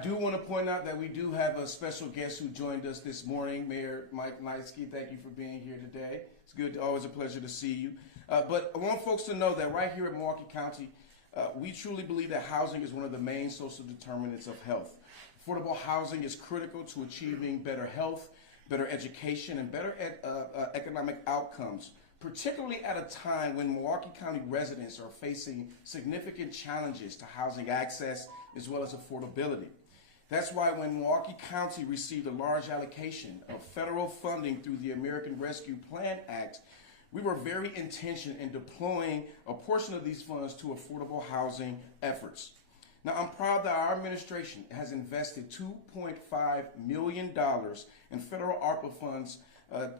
do want to point out that we do have a special guest who joined us this morning, Mayor Mike Knightsky. Thank you for being here today. It's good, always a pleasure to see you. But I want folks to know that right here in Milwaukee County, we truly believe that housing is one of the main social determinants of health. Affordable housing is critical to achieving better health, better education, and better economic outcomes, particularly at a time when Milwaukee County residents are facing significant challenges to housing access as well as affordability. That's why when Milwaukee County received a large allocation of federal funding through the American Rescue Plan Act, we were very intentional in deploying a portion of these funds to affordable housing efforts. Now, I'm proud that our administration has invested $2.5 million in federal ARPA funds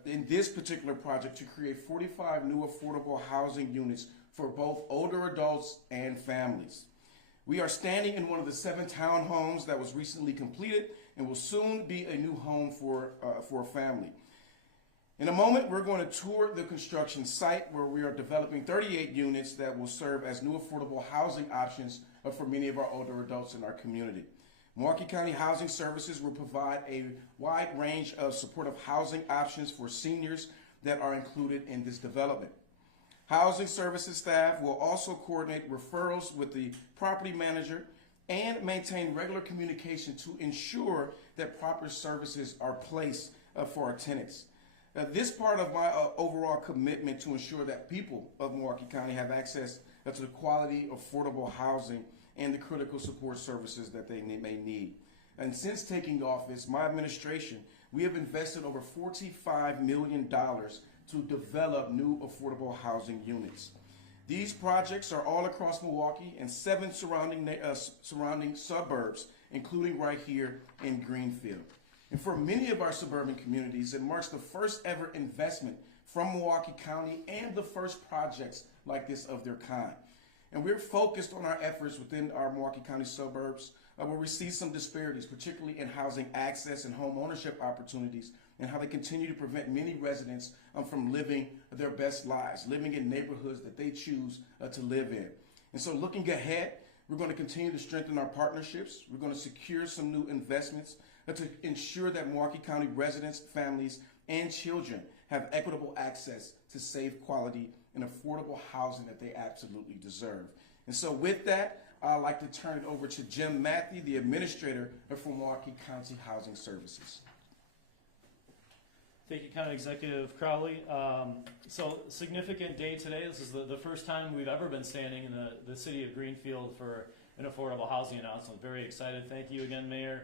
in this particular project to create 45 new affordable housing units for both older adults and families. We are standing in one of the 7 townhomes that was recently completed and will soon be a new home for a family. In a moment, we're going to tour the construction site where we are developing 38 units that will serve as new affordable housing options for many of our older adults in our community. Milwaukee County Housing Services will provide a wide range of supportive housing options for seniors that are included in this development. Housing Services staff will also coordinate referrals with the property manager and maintain regular communication to ensure that proper services are placed for our tenants. This part of my overall commitment to ensure that people of Milwaukee County have access to the quality, affordable housing and the critical support services that they may need. And since taking office, my administration, we have invested over $45 million to develop new affordable housing units. These projects are all across Milwaukee and 7 surrounding suburbs, including right here in Greenfield. And for many of our suburban communities, it marks the first ever investment from Milwaukee County and the first projects like this of their kind. And we're focused on our efforts within our Milwaukee County suburbs where we see some disparities, particularly in housing access and home ownership opportunities, and how they continue to prevent many residents from living their best lives, living in neighborhoods that they choose to live in. And so looking ahead, we're going to continue to strengthen our partnerships. We're going to secure some new investments to ensure that Milwaukee County residents, families, and children have equitable access to safe, quality, and affordable housing that they absolutely deserve. And so with that, I'd like to turn it over to Jim Matthew, the administrator for Milwaukee County Housing Services. Thank you, County Executive Crowley. So significant day today. This is the first time we've ever been standing in the city of Greenfield for an affordable housing announcement. Very excited. Thank you again, Mayor,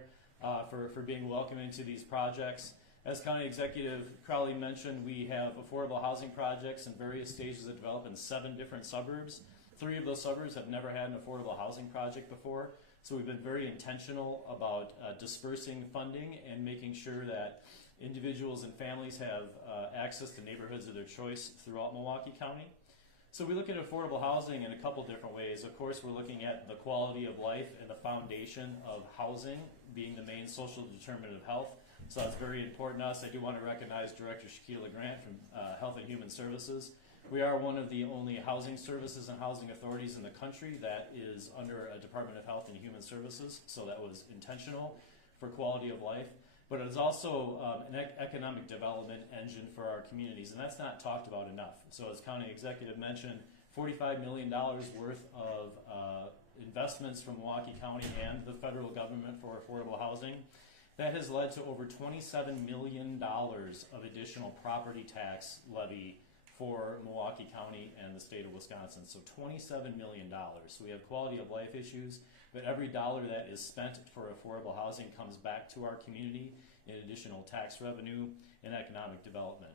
for being welcoming to these projects. As County Executive Crowley mentioned, we have affordable housing projects in various stages of development in 7 different suburbs. 3 of those suburbs have never had an affordable housing project before. So we've been very intentional about dispersing funding and making sure that individuals and families have access to neighborhoods of their choice throughout Milwaukee County. So we look at affordable housing in a couple different ways. Of course, we're looking at the quality of life and the foundation of housing being the main social determinant of health. So that's very important to us. I do want to recognize Director Shaquila Grant from Health and Human Services. We are one of the only housing services and housing authorities in the country that is under a Department of Health and Human Services. So that was intentional for quality of life. But it is also an economic development engine for our communities, and that's not talked about enough. So as County Executive mentioned, $45 million worth of investments from Milwaukee County and the federal government for affordable housing. That has led to over $27 million of additional property tax levy for Milwaukee County and the state of Wisconsin. So $27 million. So we have quality of life issues, but every dollar that is spent for affordable housing comes back to our community in additional tax revenue and economic development.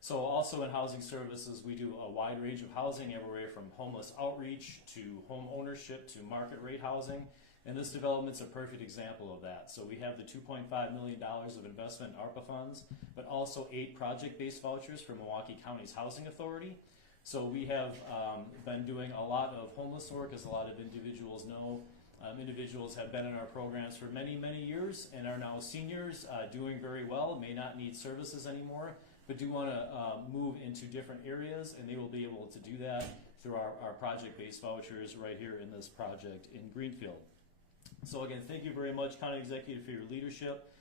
So also in housing services, we do a wide range of housing, everywhere from homeless outreach to home ownership to market rate housing. And this development's a perfect example of that. So we have the $2.5 million of investment in ARPA funds, but also 8 project-based vouchers from Milwaukee County's Housing Authority. So we have been doing a lot of homeless work, as a lot of individuals know. Individuals have been in our programs for many, many years and are now seniors, doing very well, may not need services anymore, but do want to move into different areas, and they will be able to do that through our project-based vouchers right here in this project in Greenfield. So again, thank you very much, County Executive, for your leadership,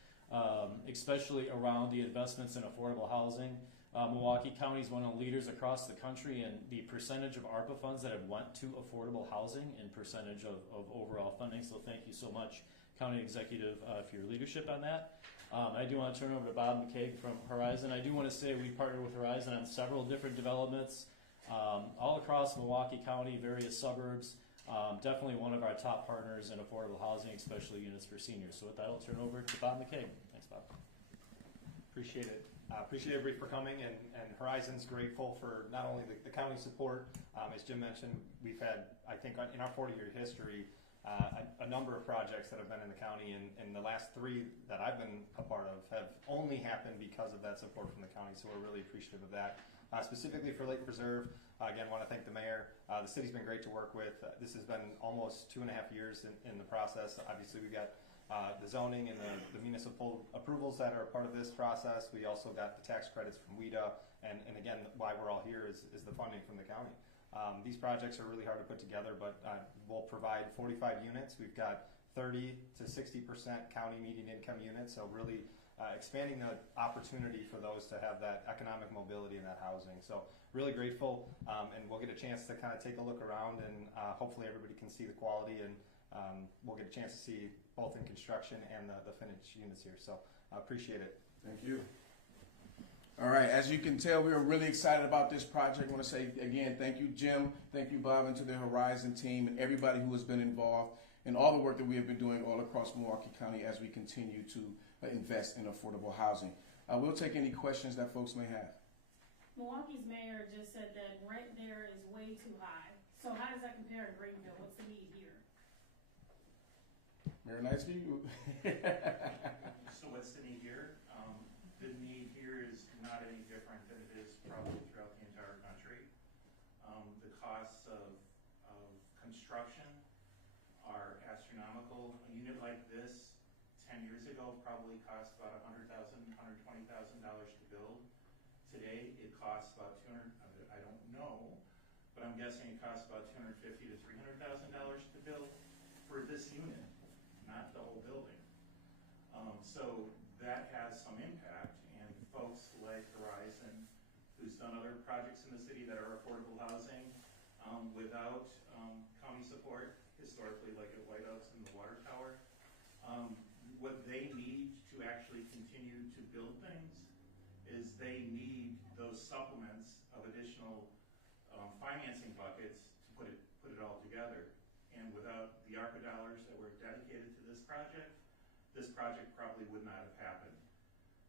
especially around the investments in affordable housing. Milwaukee County is one of the leaders across the country in the percentage of ARPA funds that have went to affordable housing and percentage of overall funding. So thank you so much, County Executive, for your leadership on that. I do want to turn over to Bob McCaig from Horizon. I do want to say we partnered with Horizon on several different developments all across Milwaukee County, various suburbs. Definitely one of our top partners in affordable housing, especially units for seniors. So with that, I'll turn over to Bob McCaig. Thanks, Bob. Appreciate it. Appreciate everybody for coming, and Horizon's grateful for not only the county support. As Jim mentioned, we've had, I think, in our 40-year history, a number of projects that have been in the county, and the last 3 that I've been a part of have only happened because of that support from the county, so we're really appreciative of that. Specifically for Lake Preserve, again, want to thank the mayor. The city's been great to work with. This has been almost 2.5 years in the process. Obviously, we got the zoning and the municipal approvals that are part of this process. We also got the tax credits from WIDA, and again, why we're all here is the funding from the county. These projects are really hard to put together, but we'll provide 45 units. We've got 30 to 60% county median income units, so really expanding the opportunity for those to have that economic mobility and that housing. So really grateful, and we'll get a chance to kind of take a look around, and hopefully everybody can see the quality, and we'll get a chance to see both in construction and the finished units here. So I appreciate it. Thank you. All right, as you can tell, we are really excited about this project. I want to say again, thank you, Jim, thank you, Bob, and to the Horizon team and everybody who has been involved in all the work that we have been doing all across Milwaukee County as we continue to invest in affordable housing. We'll take any questions that folks may have. Milwaukee's mayor just said that rent there is way too high. So how does that compare to Greenfield? What's the need here? Mayor Knightsky? So what's the need here? The need here is not any different than it is probably throughout the entire country. The costs of construction are astronomical. A unit like this 10 years ago probably cost about $100,000, $120,000 to build. Today it costs about I don't know, but I'm guessing it costs about $250,000 to $300,000 to build for this unit, not the whole building. So that has some impact, and folks like Horizon, who's done other projects in the city that are affordable housing without county support, historically like at White Oaks and the water tower, what they need to actually continue to build things is they need those supplements of additional financing buckets to put it all together. And without the ARPA dollars that were dedicated to this project probably would not have happened.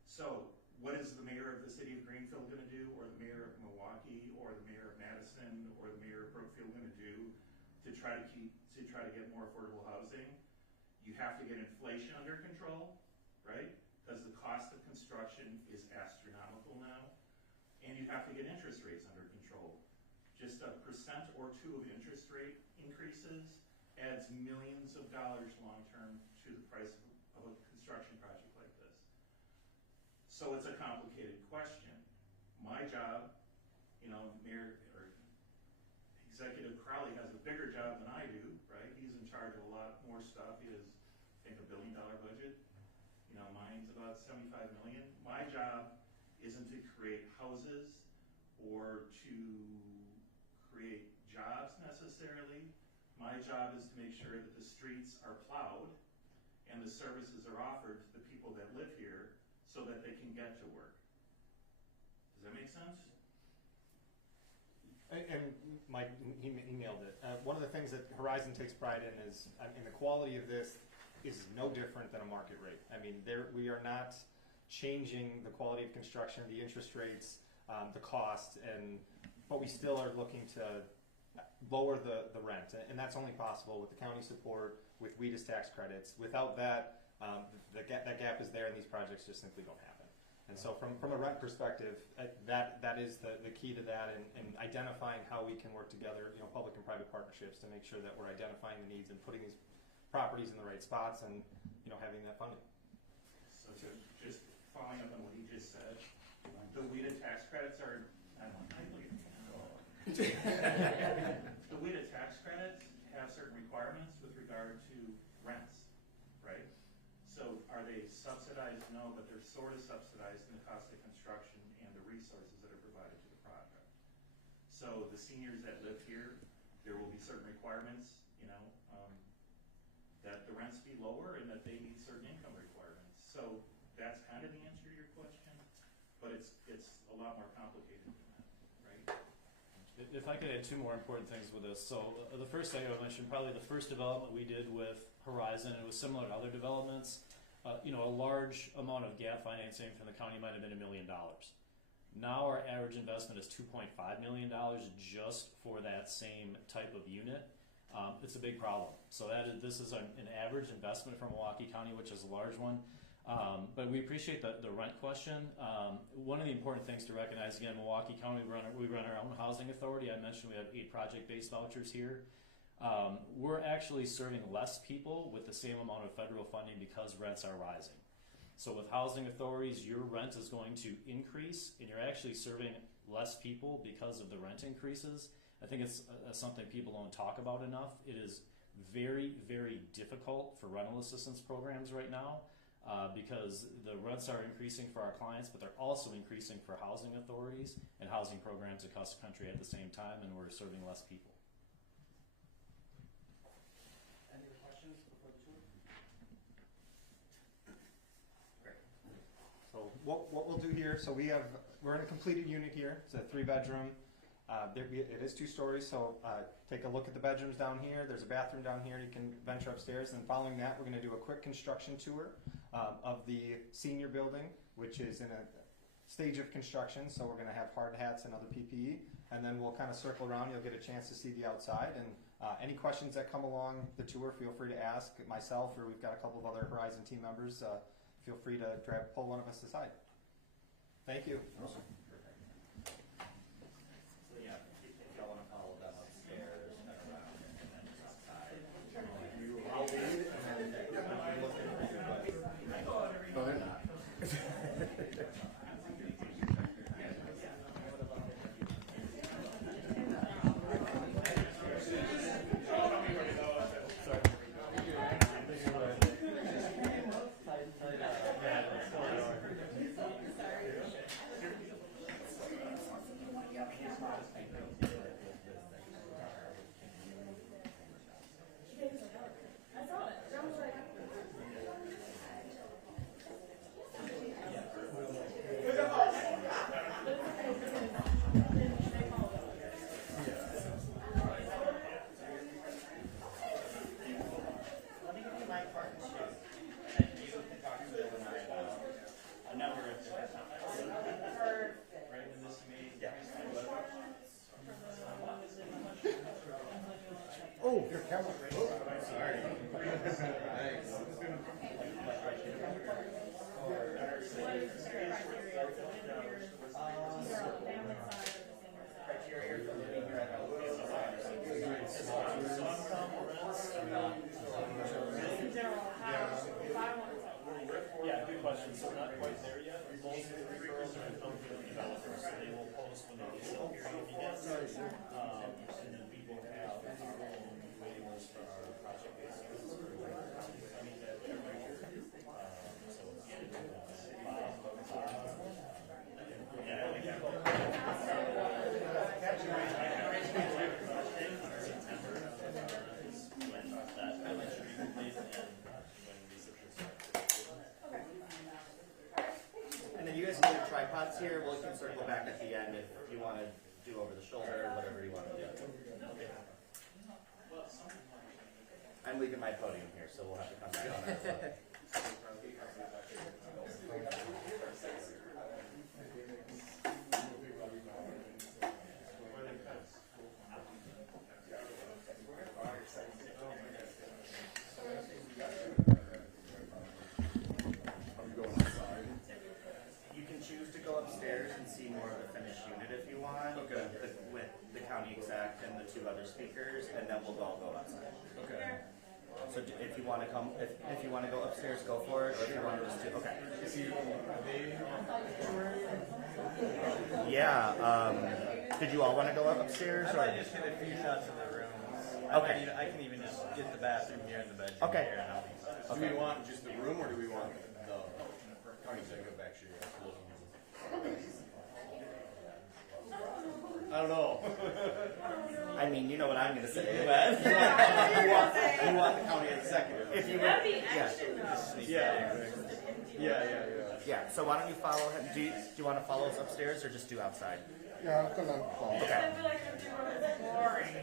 So what is the mayor of the city of Greenfield going to do, or the mayor of Milwaukee, or the mayor of Madison, or the mayor of Brookfield going to do to try to get more affordable housing? You have to get inflation under control, right? Because the cost of construction is astronomical now. And you have to get interest rates under control. Just a % or 2 of interest rate increases adds millions of dollars long-term to the price of a construction project like this. So it's a complicated question. My job, Mayor or Executive Crowley has a bigger job than I do, right? He's in charge of a lot more stuff. He has, I think, $1 billion budget. Mine's about $75 million. My job isn't to create houses or to create jobs necessarily. My job is to make sure that the streets are plowed and the services are offered to the people that live here so that they can get to work. Does that make sense? And Mike, he nailed it. One of the things that Horizon takes pride in is, the quality of this is no different than a market rate. We are not changing the quality of construction, the interest rates, the cost, but we still are looking to lower the rent, and that's only possible with the county support, with WIDA's tax credits. Without that, that gap is there, and these projects just simply don't happen. And so from a rent perspective, that is the key to that, and identifying how we can work together, public and private partnerships to make sure that we're identifying the needs and putting these properties in the right spots, and having that funding. So just following up on what he just said, the WIDA tax credits are, I don't know, the WIDA tax credits have certain requirements with regard to rents. Subsidized, no, but they're sort of subsidized in the cost of construction and the resources that are provided to the project. So the seniors that live here, there will be certain requirements, that the rents be lower and that they meet certain income requirements. So that's kind of the answer to your question, but it's a lot more complicated than that, right? If I could add two more important things with this. So the first thing I would mention, probably the first development we did with Horizon, it was similar to other developments. A large amount of gap financing from the county might have been $1 million. Now our average investment is $2.5 million just for that same type of unit. It's a big problem. So this is an average investment for Milwaukee County, which is a large one. But we appreciate the rent question. One of the important things to recognize, again, Milwaukee County, we run our own housing authority. I mentioned we have 8 project-based vouchers here. We're actually serving less people with the same amount of federal funding because rents are rising. So with housing authorities, your rent is going to increase, and you're actually serving less people because of the rent increases. I think it's something people don't talk about enough. It is very, very difficult for rental assistance programs right now because the rents are increasing for our clients, but they're also increasing for housing authorities and housing programs across the country at the same time, and we're serving less people. Any other questions before the tour? Great. So what we'll do here, so we're in a completed unit here. It's a 3-bedroom. It is 2 stories, so take a look at the bedrooms down here. There's a bathroom down here. You can venture upstairs. And following that, we're going to do a quick construction tour of the senior building, which is in a stage of construction. So we're going to have hard hats and other PPE. And then we'll kind of circle around. You'll get a chance to see the outside. And any questions that come along the tour, feel free to ask myself, or we've got a couple of other Horizon team members. Feel free to pull one of us aside. Thank you. Awesome. Tripods here, we can circle back at the end if you want to do over the shoulder, whatever you want to do. I'm leaving my podium here, so we'll have to come back on that as well. So if you want to come, if you want to go upstairs, go for it. Or if you want to just do, okay. Yeah. Did you all want to go upstairs? I might just get a few shots of the rooms. Okay. I can even just get the bathroom here and the bedroom Okay. here. And I'll be Do we want just the room, or do we want the I don't know. I mean, you know what I'm gonna say, but You want the county executive. if you That'd be yeah. action though. Yeah. Yeah, so why don't you follow him? Do you want to follow us upstairs or just do outside? Yeah, I'm gonna call. I feel like I'm doing boring.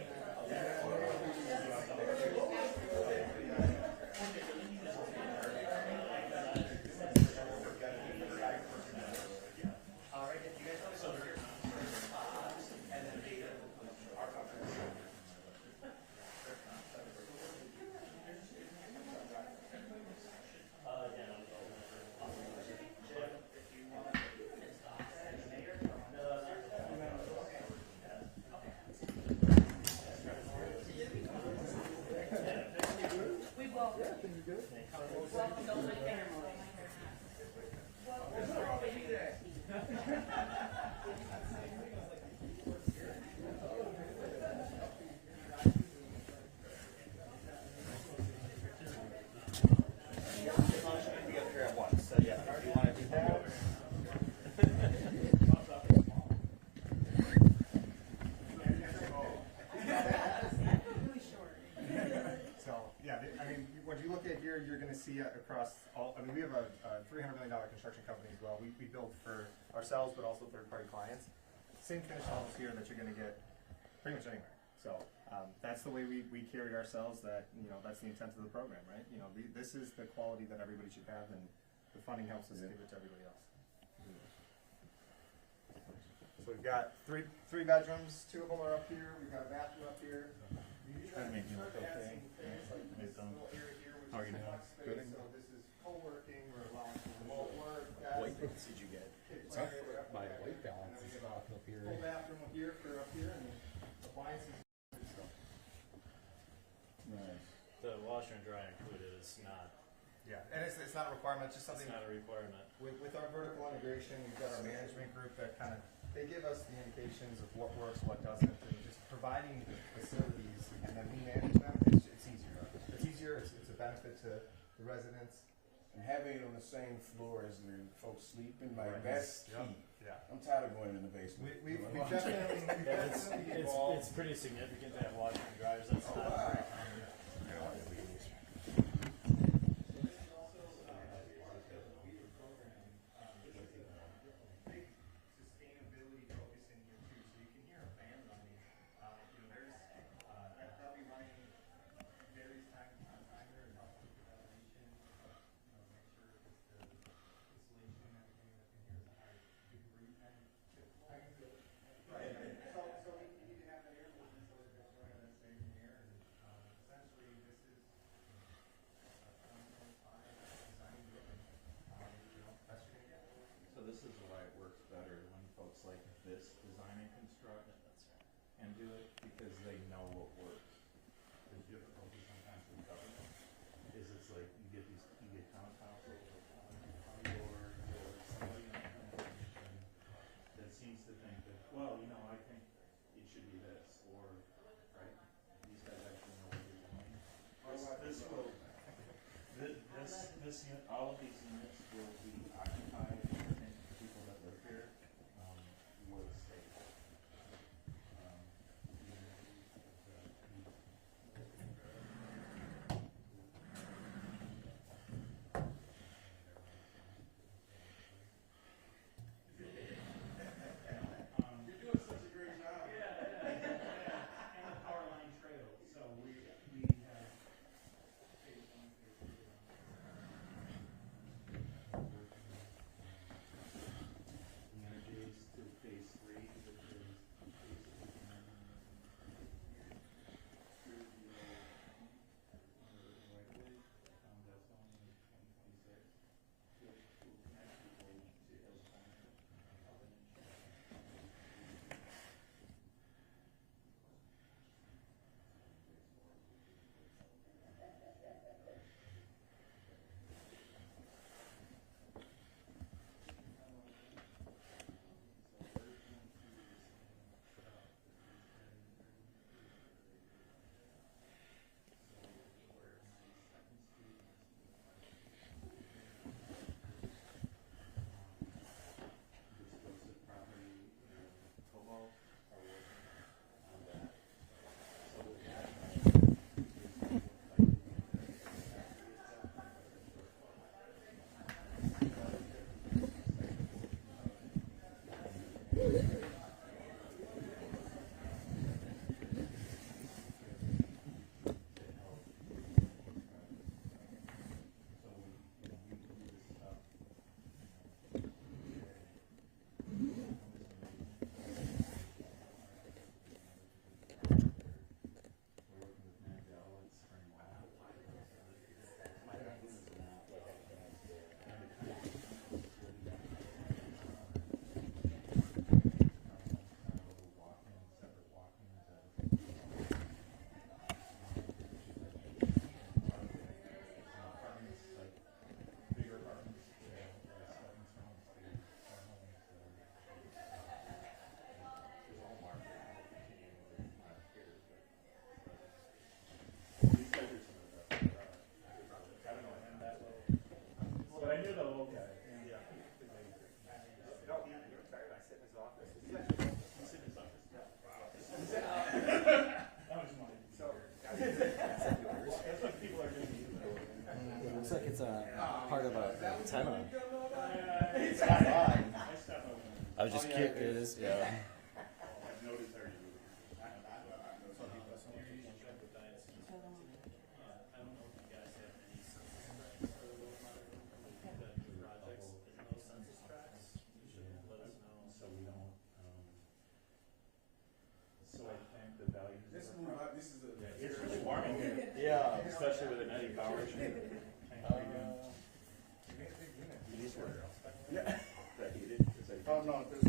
Be up here at once. So yeah, if you want to do that. So, yeah, I mean, when you look at here, you're gonna see across all, I mean, we have a $300 million construction company as well. We build for ourselves, but also third-party clients. Same finish levels here that you're gonna get pretty much anywhere. So, that's the way we carry ourselves, that, you know, that's the intent of the program, right? You know, this is the quality that everybody should have, and the funding helps us give it to everybody else. So we've got three bedrooms, 2 of them are up here, we've got a bathroom up here. Trying to make you look okay. How are you doing? Good. So this is co-working, we're allowing for remote work. White balance did you get? My white balance is off up here. Full bathroom up here, and appliances. Nice. The washer and dryer included is not, Yeah, and it's not a requirement, it's just it's something, not a requirement. with our vertical integration, we've got our management group that kind of, they give us the indications of what works, what doesn't, and just providing the facilities, and then we manage them, it's easier. It's easier, it's a benefit to the residents. And having it on the same floor as the folks sleeping, like Right. that's Yep. key. Yeah. I'm tired of going in the basement. We've definitely evolved. It's pretty significant to have washer and dryers, that's not very common. Sustainability focus in here too, so you can hear a fan running. You know, there's that'll be running various times on timer and help with the ventilation. You know, make sure it's the insulation and everything that in here is a high degree and typical. Right. So we need to have that air movement so that it's running that same air, and essentially this is 1.5 design driven. You know, that's what you're gonna get. So this is why it works better when folks like this design and construct and do it, because they know what works. The difficulty sometimes with government is it's like you get townhouses or somebody that seems to think that, well, you know, I think it should be this, or, right, these guys actually know what they're doing. All of these units will be occupied, and people that live here, will stay. You're doing such a great job. And the power line trail, so we have phase 1, phase 2. kick is. Yeah. I've noticed our I don't know if you guys have any census tracts for the Little Mountain projects in those census tracts. You should let us know. so we don't, so I think the values. Let's move on. This is a. It's really warm in here, Yeah. especially with an Eddie Bauer. Yeah. That heated? Is that Oh, no, this